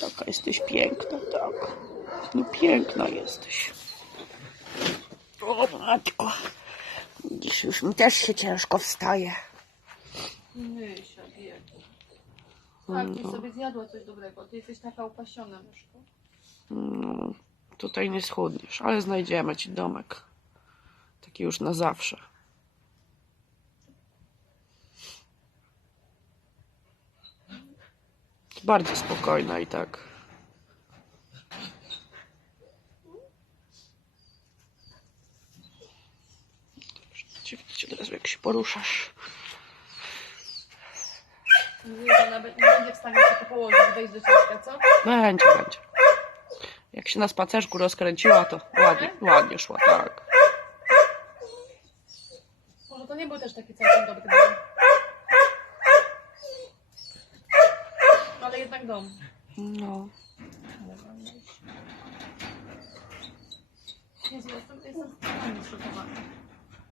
Taka jesteś piękna, tak. No piękna jesteś. O matko. Dziś już mi też się ciężko wstaje. Mysia, biedna. Tak, ty sobie zjadła coś dobrego. Ty jesteś taka upasiona, myszko. No, tutaj nie schudniesz, ale znajdziemy ci domek. Taki już na zawsze. Bardzo spokojna i tak. Cię widzicie teraz jak się poruszasz. Że nawet nie będzie w stanie się tu położyć, wejść do środka, co? Będzie, będzie. Jak się na spacerku rozkręciła, to ładnie, ładnie szła, tak. Może to nie był też taki całkiem dobry dom. Ale jednak dom. No. Jezu, jestem, jestem strasznie zszokowana.